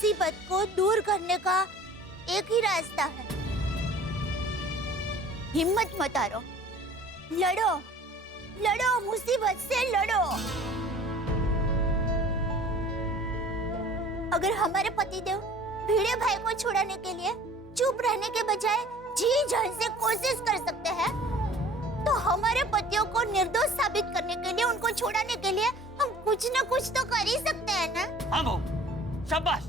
मुसीबत को दूर करने का एक ही रास्ता है। हिम्मत मत हारो, लड़ो लड़ो, मुसीबत से लड़ो। अगर हमारे पतिदेव भिड़े भाई को छुड़ाने के लिए चुप रहने के बजाय जी जान से कोशिश कर सकते हैं, तो हमारे पतियों को निर्दोष साबित करने के लिए, उनको छुड़ाने के लिए हम कुछ न कुछ तो कर ही सकते हैं ना। हाँ बहू, शाबाश।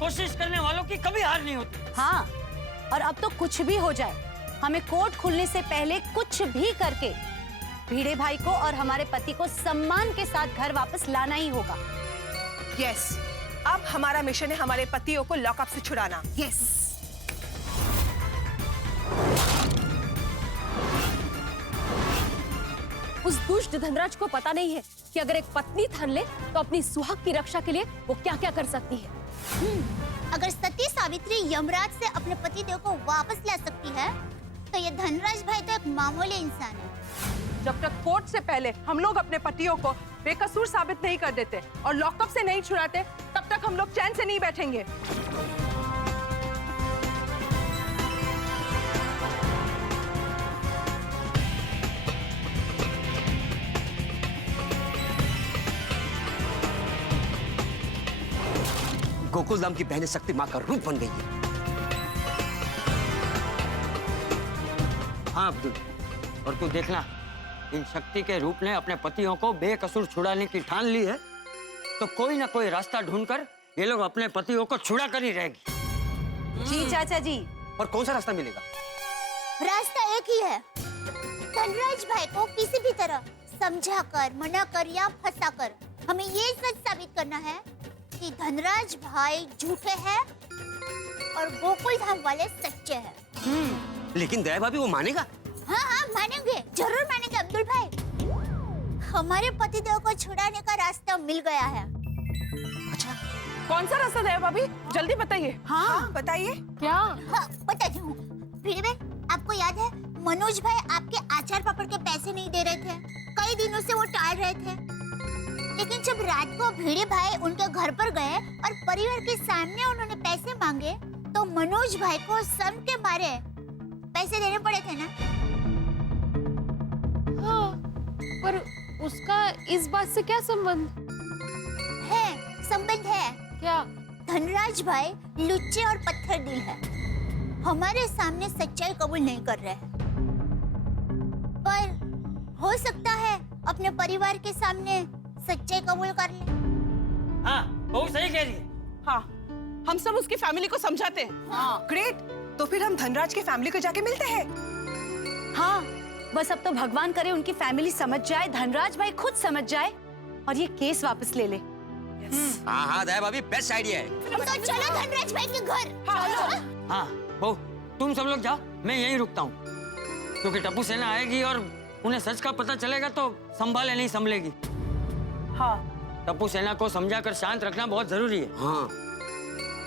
कोशिश करने वालों की कभी हार नहीं होती। हाँ, और अब तो कुछ भी हो जाए, हमें कोर्ट खुलने से पहले कुछ भी करके भिड़े भाई को और हमारे पति को सम्मान के साथ घर वापस लाना ही होगा। यस, अब हमारा मिशन है हमारे पतियों को लॉकअप से छुड़ाना। यस। उस दुष्ट धनराज को पता नहीं है कि अगर एक पत्नी ठान ले तो अपनी सुहाग की रक्षा के लिए वो क्या क्या कर सकती है। अगर सती सावित्री यमराज से अपने पतिदेव को वापस ला सकती है, तो ये धनराज भाई तो एक मामूली इंसान है। जब तक कोर्ट से पहले हम लोग अपने पतियों को बेकसूर साबित नहीं कर देते और लॉकअप से नहीं छुड़ाते, तब तक हम लोग चैन से नहीं बैठेंगे। गोकुल धाम की बहनें शक्ति माँ का रूप बन गई है। हाँ अब्दुल, और तू देखना, इन शक्ति के रूप ने अपने पतियों को बेकसूर छुड़ाने की ठान ली है, तो कोई ना कोई रास्ता ढूंढकर ये लोग अपने पतियों को छुड़ा कर ही रहेगी। जी चाचा जी। और कौन सा रास्ता मिलेगा? रास्ता एक ही है, धनराज भाई को किसी भी तरह समझाकर, मनाकर या फंसाकर हमें ये सच साबित करना है कि धनराज भाई झूठे हैं और गोकुल धाम वाले सच्चे हैं। लेकिन दया भाभी वो मानेगा? हाँ हाँ मानेंगे, जरूर मानेंगे अब्दुल भाई। हमारे पतिदेव को छुड़ाने का रास्ता मिल गया है। अच्छा, कौन सा रास्ता है भाभी? जल्दी बताइए। हाँ, बताइए। क्या? हाँ बताती हूँ। भिड़े भाई, आपको याद है मनोज भाई आपके आचार पापड़ के पैसे नहीं दे रहे थे, कई दिनों से वो टाल रहे थे। लेकिन जब रात को भिड़े भाई उनके घर पर गए और परिवार के सामने उन्होंने पैसे मांगे, तो मनोज भाई को शर्म के मारे पैसे देने पड़े थे ना। हाँ, पर उसका इस बात से क्या संबंध है? संबंध है। क्या? धनराज भाई लुच्चे और पत्थर दिल है, हमारे सामने सच्चाई कबूल नहीं कर रहे हैं, पर हो सकता है अपने परिवार के सामने सच्चाई कबूल कर ले। हाँ, बहुत सही कह रही है। हाँ, हम सब उसकी फैमिली को समझाते हैं। हाँ। ग्रेट, तो फिर हम धनराज की फैमिली को जाके मिलते हैं। हाँ, बस अब तो भगवान करे उनकी फैमिली समझ जाए, धनराज भाई खुद समझ जाए और ये केस वापस ले ले। हाँ हाँ दया भाभी, बेस्ट आइडिया है। तो चलो धनराज भाई के घर। चलो। हाँ बहू, तुम सब लोग जाओ, मैं यहीं रुकता हूँ, क्योंकि टप्पू सेना आएगी और उन्हें सच का पता चलेगा तो संभाले नहीं संभलेगी। हाँ, टप्पू सेना को समझाकर शांत रखना बहुत जरूरी है। हाँ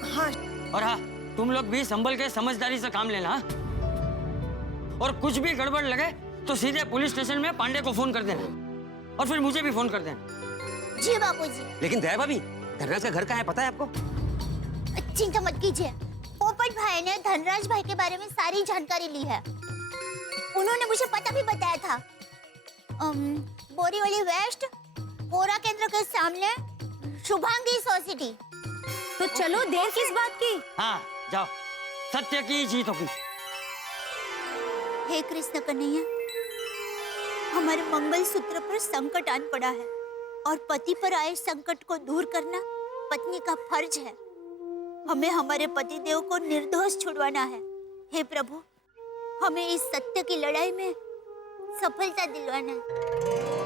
हाँ, और हाँ, तुम लोग भी संभल के समझदारी से काम लेना। और कुछ भी गड़बड़ लगे तो सीधे पुलिस स्टेशन में पांडे को फोन कर देना और फिर मुझे भी फोन कर देना। जी बापूजी। लेकिन दया भाभी, धनराज का घर कहाँ है पता है आपको? चिंता मत कीजिए, पोपट भाई ने धनराज भाई के बारे में सारी जानकारी ली है। उन्होंने मुझे पता भी बताया था। बोरीवली वेस्ट कोरा केंद्र के सामने शुभांगी सोसाइटी। तो चलो, देर किस बात की? हाँ जाओ, सत्य की जीत होगी। हे कृष्ण कन्हैया, हमारे मंगल सूत्र पर संकट आन पड़ा है और पति पर आए संकट को दूर करना पत्नी का फर्ज है। हमें हमारे पति देव को निर्दोष छुड़वाना है। हे प्रभु, हमें इस सत्य की लड़ाई में सफलता दिलवाना है।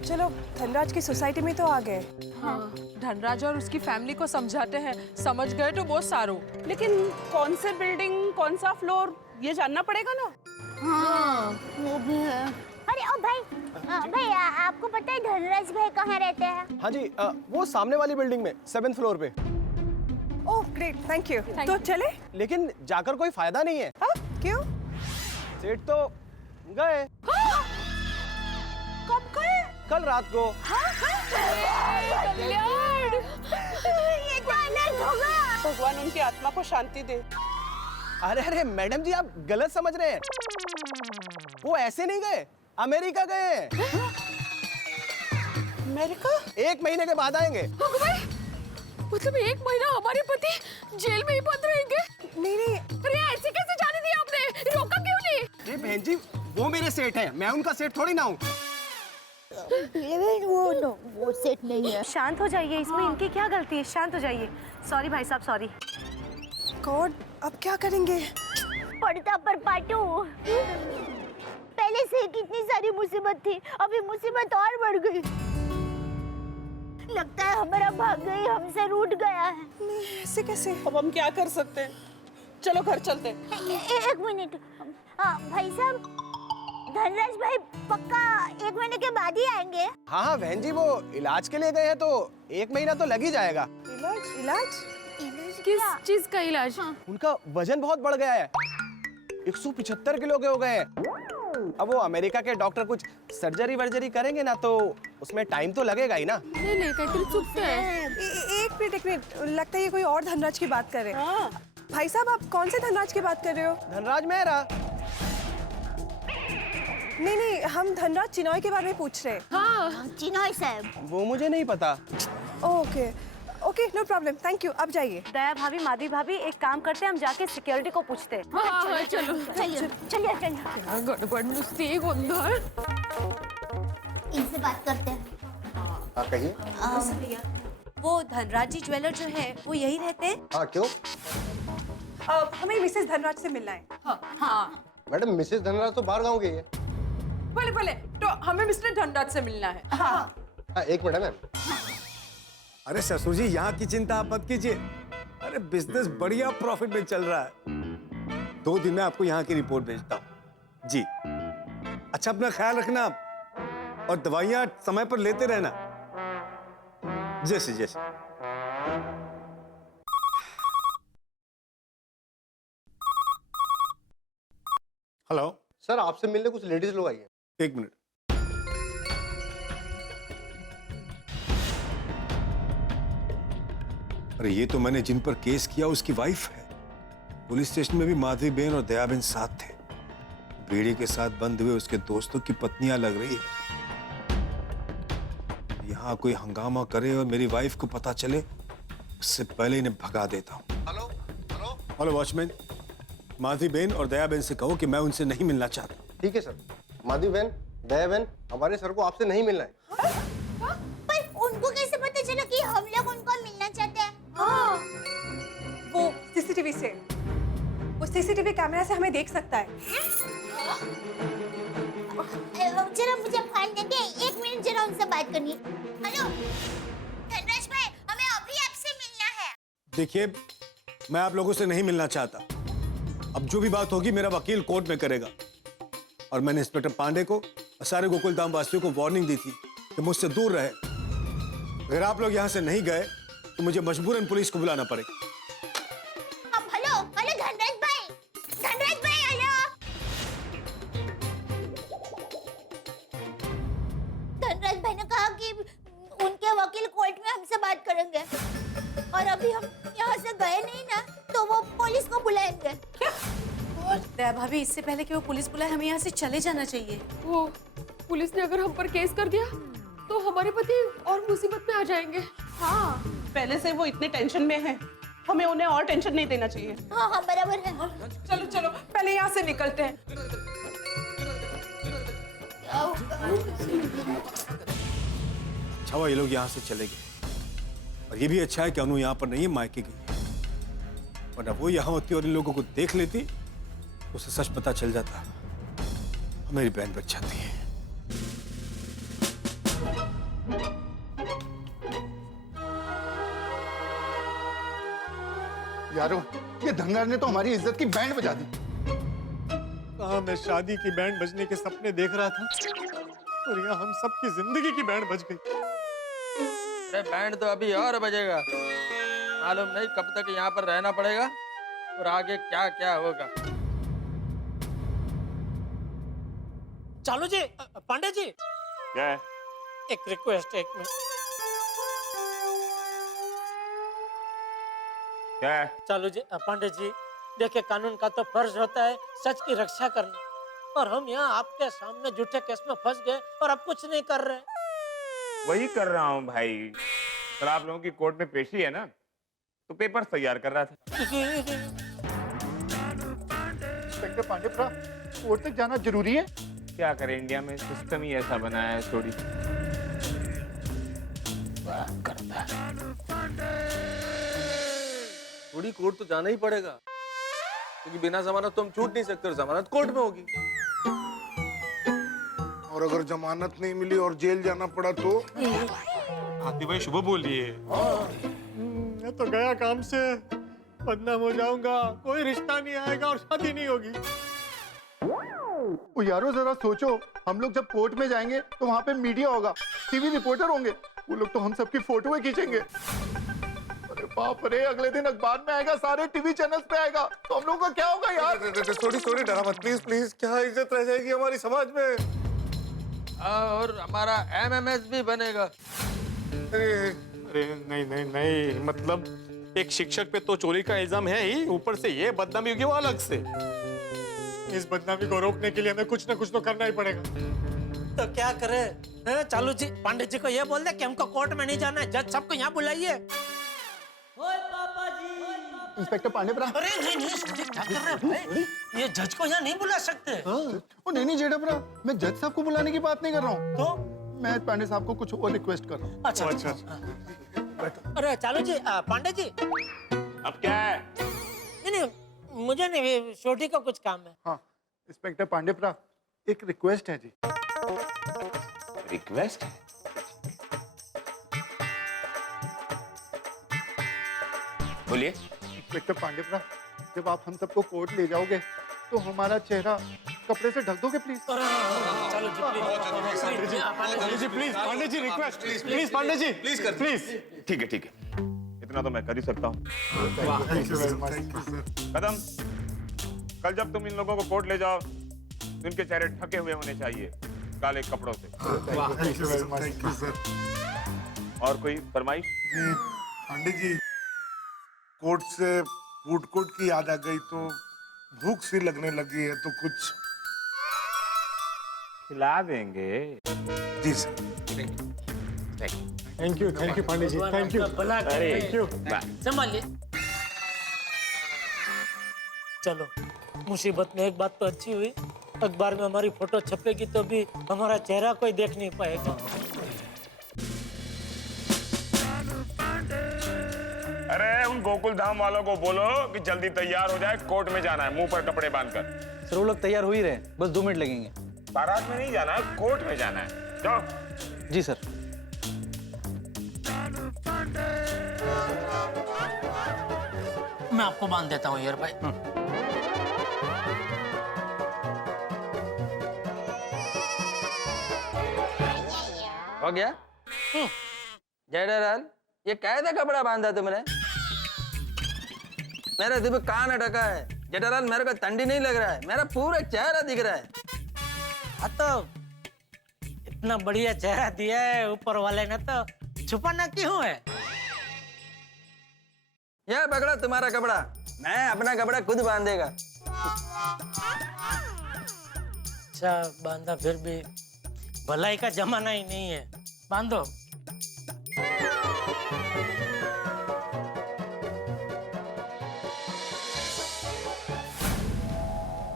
चलो धनराज की सोसाइटी में तो आ गए। हाँ, धनराज और उसकी फैमिली को समझाते हैं, समझ गए तो बहुत सारो। लेकिन कौन से बिल्डिंग, कौन सा फ्लोर, ये जानना पड़ेगा ना। हाँ, वो भी है। अरे ओ भाई, आपको पता है धनराज भाई कहाँ रहते हैं? हाँ जी, वो सामने वाली बिल्डिंग में 7th फ्लोर पे। Oh great, thank you. तो चले? लेकिन जाकर कोई फायदा नहीं है। क्यों? सेठ तो गए। कब गए? कल रात को। कल्याण, ये तो अनर्थ होगा। भगवान उनकी आत्मा को शांति दे। अरे अरे मैडम जी, आप गलत समझ रहे हैं। वो ऐसे नहीं गए, अमेरिका गए हैं। अमेरिका? 1 महीने के बाद आएंगे। मतलब 1 महीना हमारे पति जेल में ही बंद रहेंगे? नहीं नहीं, अरे ऐसे कैसे जाने दिया आपने? रोका क्यों नहीं? अरे बहन जी, वो मेरे सेठ हैं, मैं उनका सेठ थोड़ी ना हूँ। वो सेट नहीं है। शांत हो जाइए, इसमें इनकी क्या गलती है? शांत हो जाइए। सॉरी भाई साहब, सॉरी। गॉड, अब क्या करेंगे? पड़ता पर पाटू। पहले से ही कितनी सारी मुसीबत थी, अभी मुसीबत और बढ़ गई। लगता है हमारा भाग्य ही हमसे रूठ गया है। नहीं, ऐसे कैसे? अब हम क्या कर सकते हैं? चलो घर चलते। एक मिनट। भाई साहब, धनराज भाई पक्का 1 महीने के बाद ही आएंगे? हाँ हाँ बहन जी, वो इलाज के लिए गए हैं तो 1 महीना तो लग ही जाएगा। इलाज? इलाज? किस चीज का इलाज? उनका वजन बहुत बढ़ गया है, 175 किलो के हो गए हैं। अब वो अमेरिका के डॉक्टर कुछ सर्जरी वर्जरी करेंगे ना, तो उसमें टाइम तो लगेगा ही ना। नहीं काहीतरी चुकते है। एक मिनट, लगता है ये कोई और धनराज की बात कर रहे हैं। भाई साहब, आप कौन से धनराज की बात कर रहे हो? धनराज मेहरा। नहीं, हम धनराज चिनॉय के बारे में पूछ रहे हैं। हाँ, चिनॉय साहब। वो मुझे नहीं पता। Okay, no problem, thank you. अब जाइए। दया भाभी, माधवी भाभी, एक काम करते हैं, हम जाके सिक्योरिटी को पूछते हैं। हाँ, चलो। चलिए। क्या गड़बड़ नुसती गोंधळ। इनसे बात करते हैं। हाँ कहिए। वो धनराज जी ज्वेलर जो है, वो यही रहते हैं? हाँ क्यों? हमें मिसेस धनराज से मिलना है। हाँ, मैडम मिसेस धनराज तो बाहर गाँव गई है। भले, तो हमें मिस्टर धनराज से मिलना है। हाँ 1 मिनट मैम। अरे ससुर जी, यहाँ की चिंता आप मत कीजिए। अरे बिजनेस बढ़िया प्रॉफिट में चल रहा है। 2 दिन में आपको यहाँ की रिपोर्ट भेजता हूँ जी। अच्छा, अपना ख्याल रखना आप, और दवाइयाँ समय पर लेते रहना। जैसे जैसे। हेलो सर, आपसे मिलने कुछ लेडीज लोग आई हैं। 1 मिनट। अरे ये तो मैंने जिन पर केस किया उसकी वाइफ है। पुलिस स्टेशन में भी माधवी बहन और दया बहन साथ थे। बीड़ी के साथ बंद हुए उसके दोस्तों की पत्नियां लग रही है। यहाँ कोई हंगामा करे और मेरी वाइफ को पता चले, उससे पहले इन्हें भगा देता हूँ। हेलो वॉचमैन, माधवी बहन और दया बहन से कहो कि मैं उनसे नहीं मिलना चाहता। ठीक है सर। माधवी बहन, दया बहन, हमारे सर को आपसे नहीं मिलना है। पर उनको कैसे पता चला कि हम लोग उनको मिलना चाहते हैं? वो सीसीटीवी कैमरा से हमें देख सकता है। जरा मुझे फोन देंगे, 1 मिनट जरा उनसे बात करनी है। हेलो धनराज भाई, हमें अभी आपसे मिलना है। देखिए, मैं आप लोगों से नहीं मिलना चाहता। अब जो भी बात होगी मेरा वकील कोर्ट में करेगा। और मैंने इंस्पेक्टर पांडे को और सारे गोकुलधाम वासियों को वार्निंग दी थी कि मुझसे दूर रहे। अगर आप लोग यहाँ से नहीं गए तो मुझे मजबूरन पुलिस को बुलाना पड़ेगा। अब हेलो धनराज भाई, हेलो। धनराज भाई ने कहा कि उनके वकील कोर्ट में हमसे बात करेंगे, और अभी हम यहाँ से गए नहीं ना, तो वो पुलिस को बुलाएंगे। दया भाभी, इससे पहले कि वो पुलिस बुलाए, हमें यहाँ से चले जाना चाहिए। वो पुलिस ने अगर हम पर केस कर दिया तो हमारे पति और मुसीबत में आ जाएंगे। हाँ, पहले से वो इतने टेंशन में हैं, हमें उन्हें और टेंशन नहीं देना चाहिए। हाँ बराबर है। चलो पहले यहाँ से निकलते हैं। अच्छा हुआ ये लोग यहाँ से चले गए। और ये भी अच्छा है कि अनु यहाँ पर नहीं है, मायके गई। वरना वो यहाँ होती और इन लोगों को देख लेती, उसे सच पता चल जाता, मेरी बहन बच जाती है। यारो, ये धनराज ने तो हमारी इज्जत की बैंड बजा दी। कहाँ मैं शादी की बैंड बजने के सपने देख रहा था, और यहाँ हम सबकी जिंदगी की बैंड बज गई। अरे बैंड तो अभी और बजेगा, मालूम नहीं कब तक यहाँ पर रहना पड़ेगा और आगे क्या क्या होगा। चालू जी, पांडे जी, क्या है? एक रिक्वेस्ट, एक मिनट। क्या है? चालू जी, पांडे जी, देखिए कानून का तो फर्ज होता है सच की रक्षा करना, और हम यहाँ आपके सामने झूठे केस में फंस गए और अब कुछ नहीं कर रहे। वही कर रहा हूँ भाई। कल आप लोगों की कोर्ट में पेशी है ना, तो पेपर तैयार कर रहा था। इंस्पेक्टर पांडेपुरा, कोर्ट तक जाना जरूरी है? क्या करें, इंडिया में सिस्टम ही ऐसा बनाया है। थोड़ी थोड़ी कोर्ट तो जाना ही पड़ेगा, क्योंकि बिना जमानत तो हम छूट नहीं सकते और जमानत कोर्ट में होगी। और अगर जमानत नहीं मिली और जेल जाना पड़ा तो? आती भाई शुभ बोलिए। मैं तो गया काम से, बदनाम हो जाऊंगा, कोई रिश्ता नहीं आएगा और शादी नहीं होगी। ओ यारो जरा सोचो, हम लोग जब कोर्ट में जाएंगे तो वहाँ पे मीडिया होगा, टीवी रिपोर्टर होंगे, वो लोग तो हम सबकी फोटो खींचेंगे। अरे बाप रे, अगले दिन अखबार में आएगा, सारे टीवी चैनल्स पे आएगा, तो हम लोगों का क्या होगा यार? थोड़ी डरा मत प्लीज प्लीज, क्या इज्जत रह जाएगी हमारी समाज में। और हमारा एमएमएस भी बनेगा। अरे नहीं नहीं नहीं, मतलब एक शिक्षक पे तो चोरी का इल्जाम है ही, ऊपर से ये बदनामी होगी वो अलग से। इस बदनामी को रोकने के लिए हमें कुछ ना कुछ तो करना ही पड़ेगा। तो क्या करे? चालू जी, पांडे जी को ये बोल दे कि हमको कोर्ट में नहीं जाना है, जज सबको यहाँ बुलाइए। इंस्पेक्टर पांडेपुरा। अरे नहीं नहीं, क्या कर रहे हैं भाई? ये जज को यहाँ नहीं बुला सकते। ओ नहीं जेठापुरा, मैं जज साहब को बुलाने की बात नहीं कर रहा हूँ। तो मैं पांडे साहब को कुछ और रिक्वेस्ट कर रहा हूँ। अच्छा अच्छा। अरे चालू जी, पांडे जी। अब क्या है? नहीं, मुझे नहीं, छोटी का कुछ काम है। हाँ इंस्पेक्टर पांडेपुरा, एक रिक्वेस्ट है जी। रिक्वेस्ट? बोलिए। इंस्पेक्टर पांडेपुरा, जब आप हम सबको कोर्ट ले जाओगे तो हमारा चेहरा कपड़े से ढक दोगे प्लीज? चलो जी, Pandey ji please, Pandey ji request, please Pandey ji please कर, प्लीज। ठीक है, इतना तो मैं कर ही सकता हूँ। कदम, कल जब तुम इन लोगों को कोर्ट ले जाओ, तो इनके चेहरे ढके हुए होने चाहिए काले कपड़ों से। और कोई फरमाइश? पांडे जी, कोर्ट से फूड कोर्ट की याद आ गई, तो भूख सी लगने लगी है, तो कुछ खिला देंगे। जी sir. Thank you Pandey ji, thank you. Thank you. संभालिए। चलो, मुसीबत में एक बात तो अच्छी हुई, अखबार में हमारी फोटो छपेगी तो भी हमारा चेहरा कोई देख नहीं पाएगा। अरे उन गोकुल धाम वालों को बोलो कि जल्दी तैयार हो जाए, कोर्ट में जाना है, मुंह पर कपड़े बांधकर। सर वो लोग तैयार हो ही रहे, बस 2 मिनट लगेंगे। बारात में नहीं जाना, कोर्ट में जाना है। जाओ। जी सर। मैं आपको बांध देता हूँ यार भाई। हो गया? जेठालाल, ये कैसा कपड़ा बांधा तुमने? मेरा सिर्फ कान ढका है। जेठालाल, मेरे को ठंडी नहीं लग रहा है, मेरा पूरा चेहरा दिख रहा है। हाँ तो इतना बढ़िया चेहरा दिया है ऊपर वाले ने, तो छुपाना क्यों है? यह पकड़ा तुम्हारा कपड़ा, मैं अपना कपड़ा खुद बांधेगा। अच्छा बांधा, फिर भी भलाई का जमाना ही नहीं है, बांधो।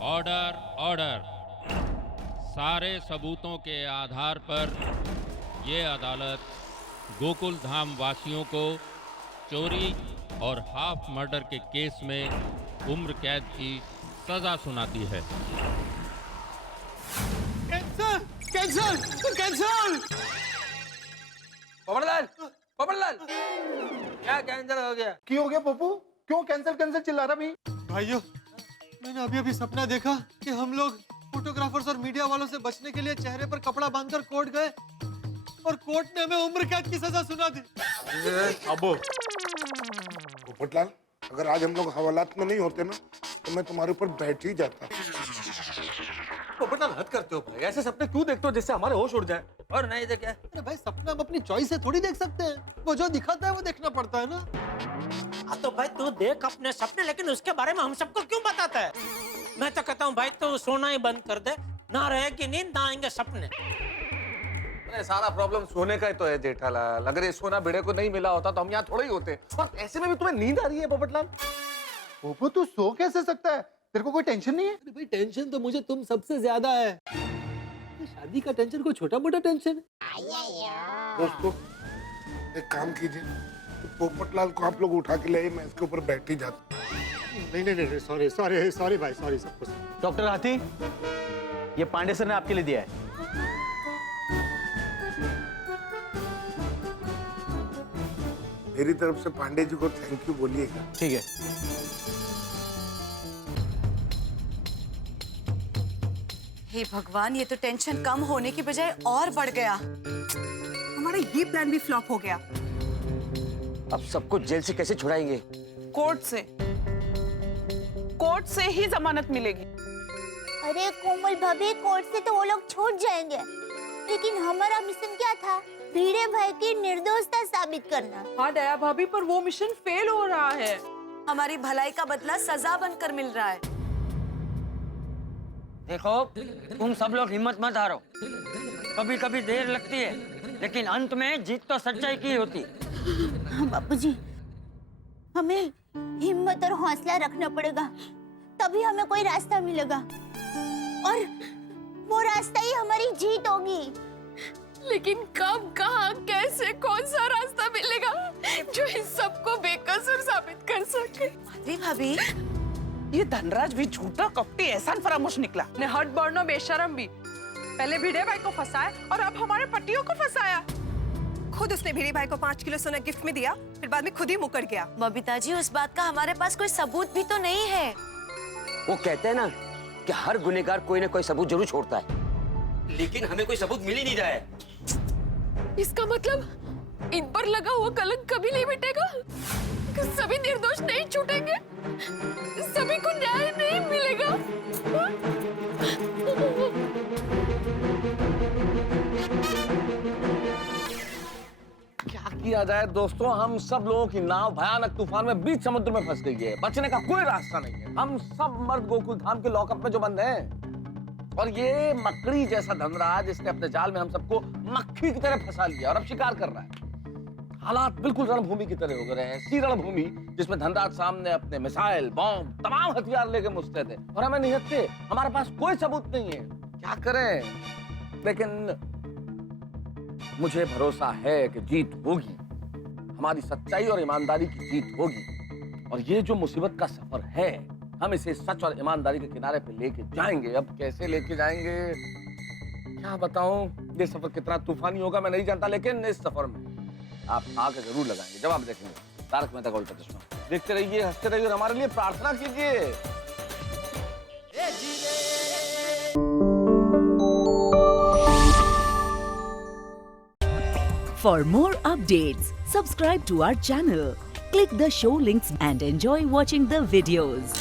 Order order. सारे सबूतों के आधार पर ये अदालत गोकुल धाम वासियों को चोरी और हाफ मर्डर के केस में उम्र कैद की सजा सुनाती है। Cancer cancer cancer. Popatlal, Popatlal, क्या कैंसर हो गया? क्यों हो गया पप्पू? क्यों कैंसर कैंसर चिल्ला रहा भी? भाइयों, मैंने अभी सपना देखा कि हम लोग फोटोग्राफर्स और मीडिया वालों से बचने के लिए चेहरे पर कपड़ा बांधकर कोर्ट गए और कोर्ट ने हमें उम्र कैद की सजा सुना दी। अबो पोपटलाल, अगर आज हम लोग हवालात में नहीं होते ना, तो मैं तुम्हारे ऊपर बैठ ही जाता। पोपटलाल हद करते हो भाई, ऐसे सपने क्यों देखते हो जिससे हमारे होश उड़ जाए? और नहीं तो क्या? अरे भाई सपना हम अपनी चॉइस से थोड़ी देख सकते हैं, वो जो दिखाता है वो देखना पड़ता है ना। हाँ तो भाई तू देख अपने सपने, लेकिन उसके बारे में हम सबको क्यों बताता है? मैं तो कहता हूँ भाई तू सोना ही बंद कर दे, ना रहेगी नींद ना आएंगे सपने। अरे सारा प्रॉब्लम सोने का ही तो है जेठालाल। अगर ये सोना भिड़े को नहीं मिला होता तो हम यहाँ थोड़े ही होते। और ऐसे में भी तुम्हें नींद आ रही है पोपटलाल? पोपो तू सो कैसे सकता है? तेरे को कोई टेंशन नहीं है? अरे भाई टेंशन तो मुझे तुम सबसे ज्यादा है। शादी का टेंशन कोई छोटा मोटा टेंशन है? दोस्तों एक काम कीजिए, तो पोपटलाल को आप लोग उठा के ले आइए, मैं इसके ऊपर बैठ ही जाता हूं। नहीं, सॉरी सॉरी सॉरी भाई, सॉरी सब कुछ। डॉक्टर हाथी, ये पांडे सर ने आपके लिए दिया है। मेरी तरफ से पांडे जी को थैंक यू बोलिएगा। ठीक है। हे भगवान, ये तो टेंशन कम होने की बजाय और बढ़ गया। हमारा ये प्लान भी फ्लॉप हो गया। अब सबको जेल से कैसे छुड़ाएंगे? कोर्ट से ही जमानत मिलेगी। अरे कोमल भाभी, कोर्ट से तो वो लोग छूट जाएंगे, लेकिन हमारा मिशन क्या था? भिड़े भाई की निर्दोषता साबित करना। हाँ दया भाभी, पर वो मिशन फेल हो रहा है। हमारी भलाई का बदला सजा बनकर मिल रहा है। देखो, तुम सब लोग हिम्मत मत हारो। कभी कभी देर लगती है, लेकिन अंत में जीत तो सच्चाई की होती। हाँ बापूजी, हमें हिम्मत और हौसला रखना पड़ेगा, तभी हमें कोई रास्ता मिलेगा, और वो रास्ता ही हमारी जीत होगी। लेकिन कब, कहाँ, कैसे, कौन सा रास्ता मिलेगा जो इन सबको बेकसूर साबित कर सके? माधवी भाभी, ये धनराज भी झूठा कपटी एहसान फरामोश निकला। ने हट बर्नो बेशरम भी। पहले भिड़े भाई को फंसाया और अब हमारे पतियों को फंसाया। खुद उसने भिड़े भाई को 5 किलो सोना गिफ्ट में दिया, फिर बाद में खुद ही मुकर गया। बबीता जी, उस बात का हमारे पास कोई सबूत भी तो नहीं है। वो कहते हैं ना कि हर गुनहगार कोई ना कोई सबूत जरूर छोड़ता है, लेकिन हमें कोई सबूत मिल ही नहीं रहा है। इसका मतलब इन पर लगा हुआ कलंक कभी नहीं मिटेगा? सभी निर्दोष नहीं छूटेंगे? सभी को न्याय नहीं मिलेगा? क्या किया जाए दोस्तों, हम सब लोगों की नाव भयानक तूफान में बीच समुद्र में फंस गई है। बचने का कोई रास्ता नहीं है। हम सब मर्द गोकुल धाम के लॉकअप में जो बंद हैं, और ये मकड़ी जैसा धनराज, इसने अपने जाल में हम सबको मक्खी की तरह फंसा लिया और अब शिकार कर रहा है। हालात बिल्कुल रणभूमि की तरह हो गए हैं, ऐसी रणभूमि जिसमें धनराज सामने अपने मिसाइल, बॉम्ब, तमाम हथियार लेके मुस्तैद है, और हमें निहत्थे, हमारे पास कोई सबूत नहीं है। क्या करें? लेकिन मुझे भरोसा है कि जीत होगी, हमारी सच्चाई और ईमानदारी की जीत होगी। और ये जो मुसीबत का सफर है, हम इसे सच और ईमानदारी के किनारे पे लेके जाएंगे। अब कैसे लेके जाएंगे क्या बताऊं, ये सफर कितना तूफानी होगा मैं नहीं जानता, लेकिन इस सफर में आप आके जरूर लगाएंगे, जब आप देखेंगे तारक मेहता का उल्टा चश्मा। देखते रहिए, हंसते रहिए और हमारे लिए प्रार्थना कीजिए। For more updates, subscribe to our channel, click the show links and enjoy watching the videos.